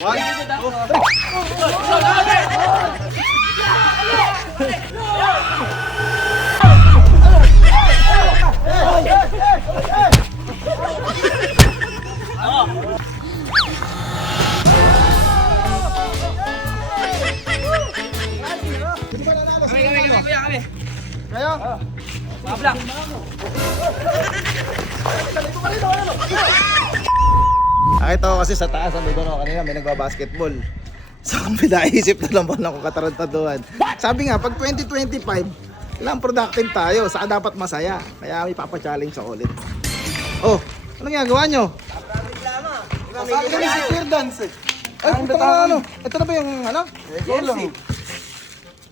One, two, Kami. Kayo? Mabla. Nakita ko kasi sa taas, ang doon ako kanina, may nagbabasketball. So, pinaisip na naman ako katarantaduhan. Sabi nga, pag 2025, kailangan productive tayo, saka dapat masaya. Kaya may papa-challenge ako ulit. Oh, anong ginagawa nyo? Sabi kami si Clear Dance eh. Ay, ito na ano? Ito na ba yung ano? Jersey.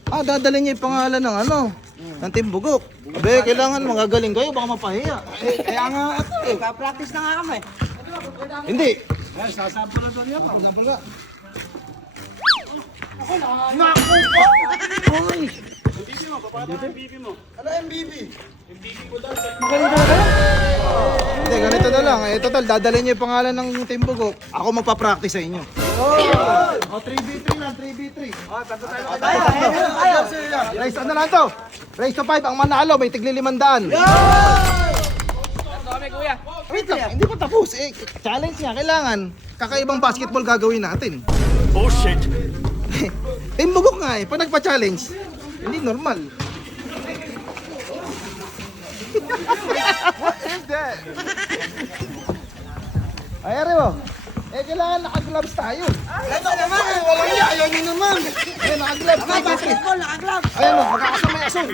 Ah, dadalhin niya yung pangalan ng ano? Ng Team Bugok. Abe, kailangan magagaling kayo, baka mapahiya. Kaya nga, Ka-practice na nga kami. hindi. Sasampo na doon yan. Sampol ka. Ano MVP? Hindi, ganito na lang. Eh, total, dadalhin niyo yung pangalan ng Team Bugok. Ako magpa-practice sa inyo. Oh, 3v3 lang, 3v3. Race, ano lang to? Race to 5, ang manalo, may tigli 500. Kami kuya. Wait lang, hindi pa tapos. Eh, challenge niya, kailangan kakaibang basketball gagawin natin. Oh shit! Team Bugok nga eh, pag nagpa-challenge, hindi normal. Ay, Ariwo. Eh, kailangan naka-gloves tayo. Ito naman. Walang niya, ayaw nyo naman. Ayun, naka-gloves. Basketball, naka-glove. Ayun o, magkakasama yung asul.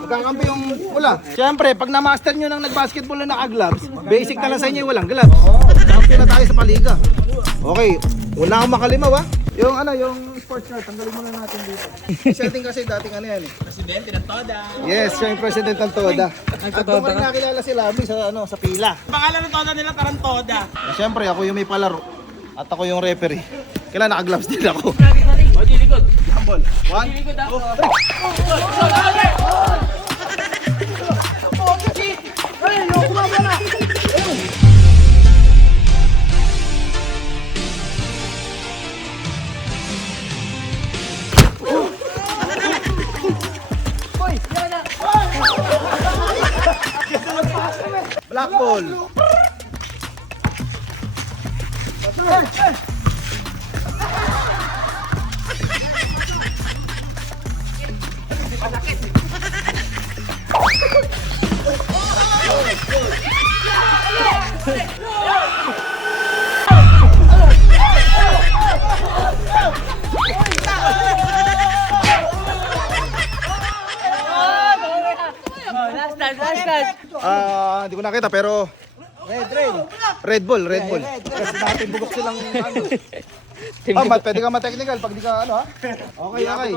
Magkakampi yung pula. Siyempre, pag na-master nyo ng nag-basketball na naka-gloves, basic na lang sa inyo yung walang gloves. Champion na tayo sa paliga. Okay, una akong makalimaw ha. Yung ano, yung sports card, tanggalin muna natin dito. Setting kasi dating ano yan eh. Presidente ng Toda. Yes, siya yung president ng Toda. At doon ko rin nakilala si Labi sa, ano, sa pila. Pangalan ng Toda nila parang Toda. Siyempre, ako yung may palaro. At ako yung referee. Kailan naka-gloves din ako. O, di likod. Humble. One, Di likod ako. black ball. Hindi ko nakita pero Red Bull. Kasi natin bugok silang ano. Pwede ka ma-technical pag di ka ano ha. Okay.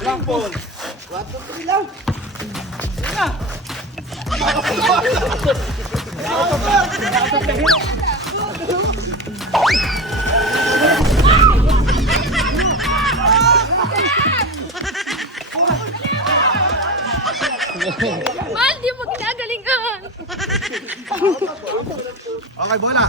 Black ball. Mahal, di mo ginagalingan. Okay, bola.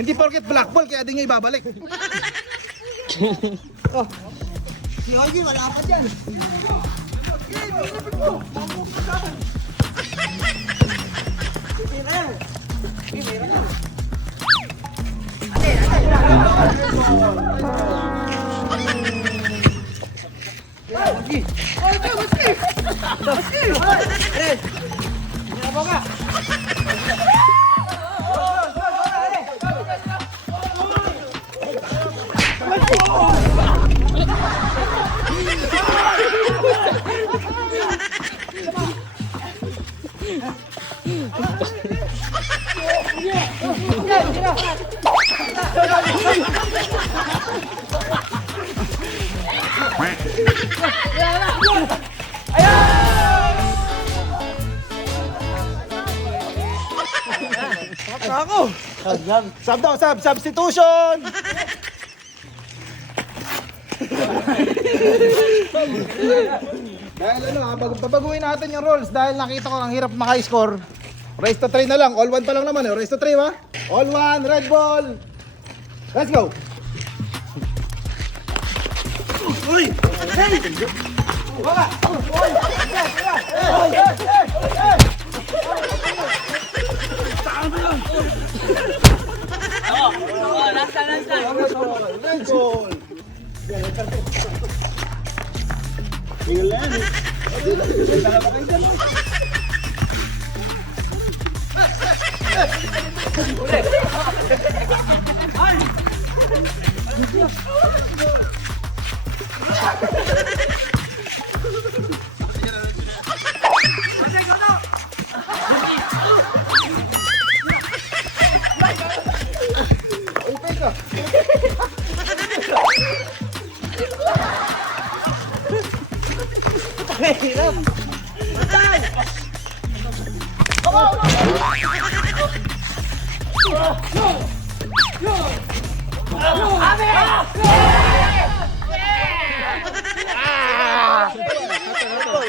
Hindi porket black ball kaya di nyo ibabalik. Si Ogie, wala ka dyan. Sub daw, sub. Substitution! Dahil babaguhin natin yung rules dahil nakita ko ang hirap maka-score. Race to 3 na lang. All 1 pa lang naman eh. Race to 3 ba? All 1, red ball. Let's go. Uy! Hey! Wala! Uy!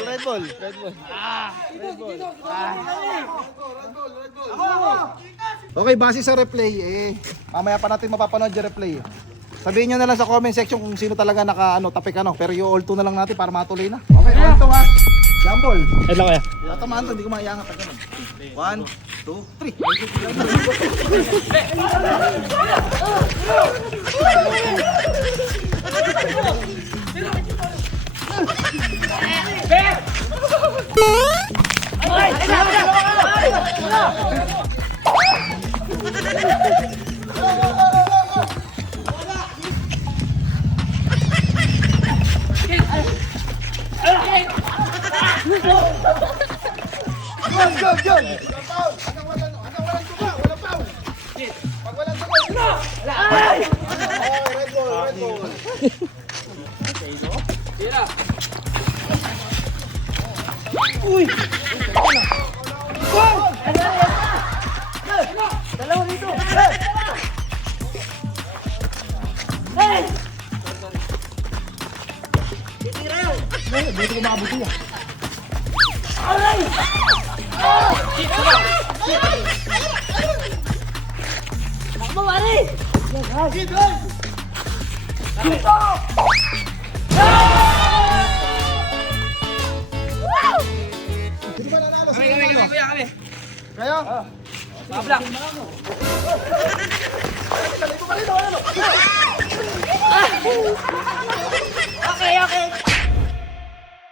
Red ball. Red ball. Okay, base sa replay mamaya pa natin mapapanood yung replay. Sabihin nyo na lang sa comment section kung sino talaga tapik pero yung all 2 na lang natin para matuloy na. Okay, all 2 ha. Jambol. Ay lang kaya. Tatamaan to, hindi ko maiangat pa ganun. 1, 2, 3. Go! Hanggang walang tuba, walang foul. Pag walang tuba, red ball. Uy! Dalawa dito. Dito ko makabuti yan. Sino ba nanalo? Kami. Kayo? Mablock. Dali ko pa rin,